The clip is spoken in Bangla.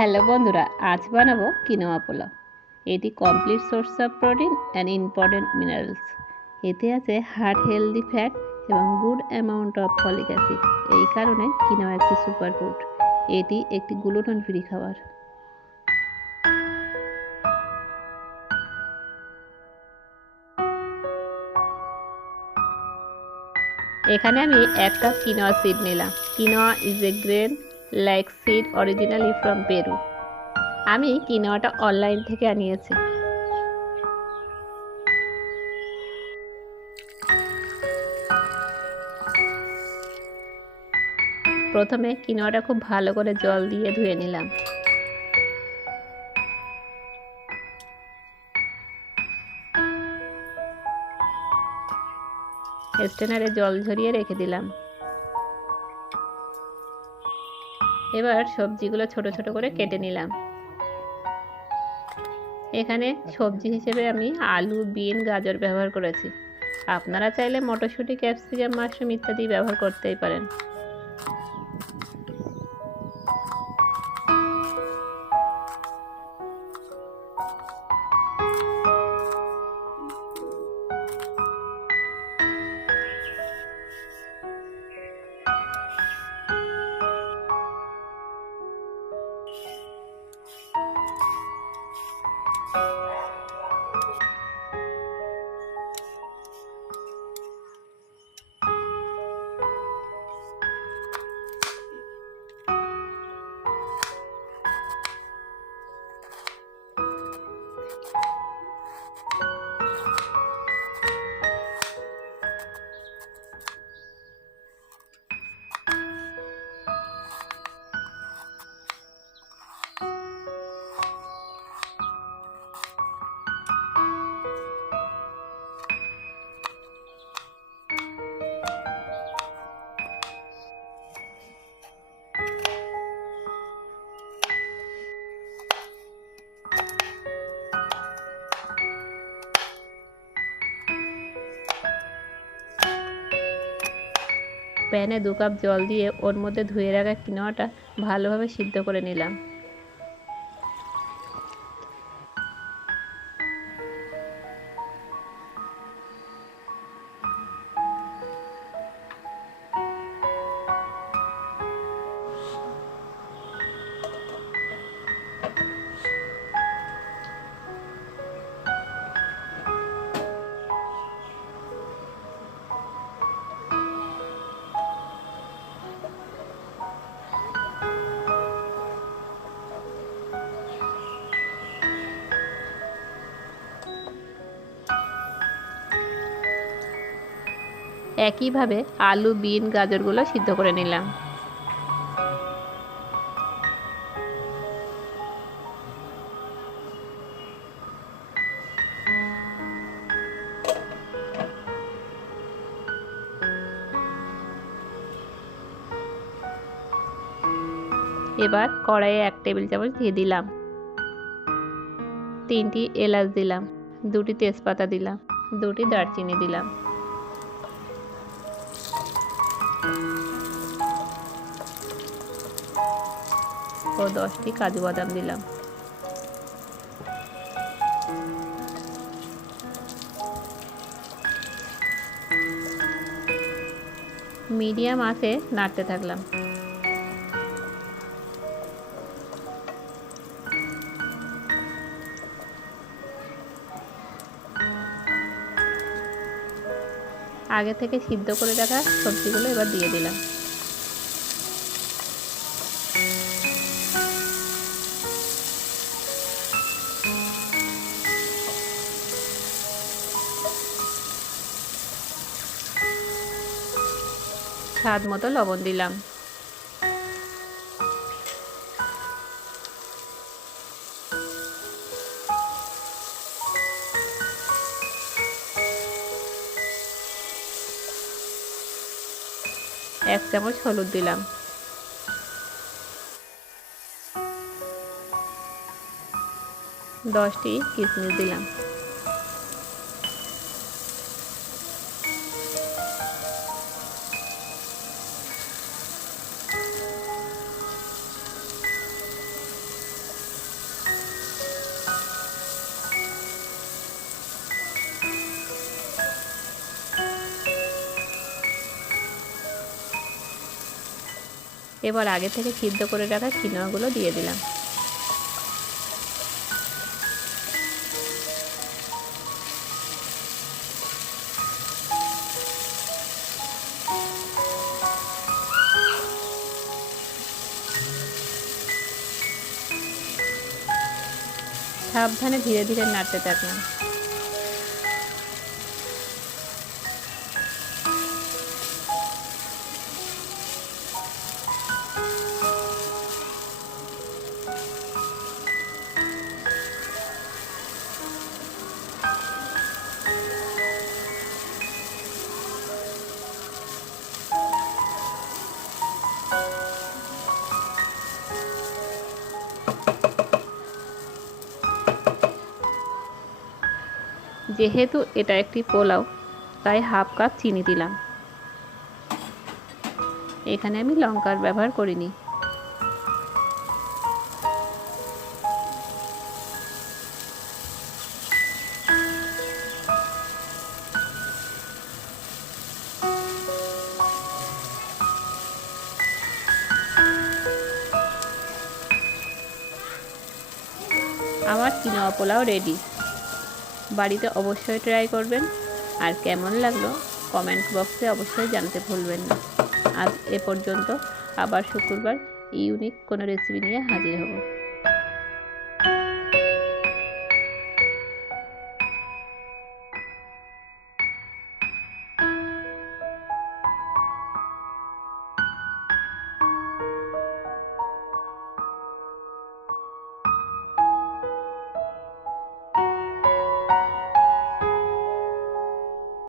হ্যালো বন্ধুরা, আজ বানাবো কিনোয়া পোলাও। এটি complete source of protein and important minerals. এতে আছে হার্ট হেলদি ফ্যাট এবং good amount of folic acid. এই কারণে কিনোয়া একটি সুপার ফুড। এটি একটি গ্লুটেন ফ্রি খাবার। এখানে আমি 1 কাপ কিনোয়া সিড নিলাম। Quinoa is a grain like seed originally from Peru. আমি কিনোয়াটা অনলাইন থেকে আনিয়েছি। প্রথমে কিনোয়াটা খুব ভালো করে জল দিয়ে ধুয়ে নিলাম। স্ট্রেনারে জল ঝরিয়ে রেখে দিলাম। এবার সবজিগুলো ছোট ছোট করে কেটে নিলাম। এখানে সবজি হিসেবে আমি আলু, বিন, গাজর ব্যবহার করেছি। আপনারা চাইলে মটরশুঁটি, ক্যাপসিকাম, মাশরুম ইত্যাদি ব্যবহার করতেই পারেন। প্যানে 2 কাপ জল দিয়ে ওর মধ্যে ধুয়ে রাখা কিনোয়াটা ভালোভাবে সিদ্ধ করে নিলাম। একইভাবে আলু, বিন, গাজরগুলো সিদ্ধ করে নিলাম। এবার কড়াইয়ে 1 টেবিল চামচ দিয়ে দিলাম। 3টি এলাচ দিলাম, 2টি তেজপাতা দিলাম, 2টি দারচিনি দিলাম ও 10টি কাজু বাদাম দিলাম। মিডিয়াম আঁচে নাড়তে থাকলাম। আগে থেকে সিদ্ধ করে রাখা সবজিগুলো এবার দিয়ে দিলাম। স্বাদ মতো লবণ দিলাম। এক চামচ হলুদ দিলাম। দশটি কিশমিশ দিলাম। এবার আগে থেকে সিদ্ধ করে রাখা কিনোয়াগুলো দিয়ে দিলাম। সাবধানে ধীরে ধীরে নাড়তে থাকলাম। যেহেতু এটা একটি পোলাও, তাই হাফ কাপ চিনি দিলাম। এখানে আমি লঙ্কার ব্যবহার করিনি। আমার কিনোয়া পোলাও রেডি। বাড়িতে অবশ্যই ট্রাই করবেন, আর কেমন লাগলো কমেন্ট বক্সে অবশ্যই জানাতে ভুলবেন না। আজ এ পর্যন্ত, আবার শুক্রবার ইউনিক কোনো রেসিপি নিয়ে হাজির হব।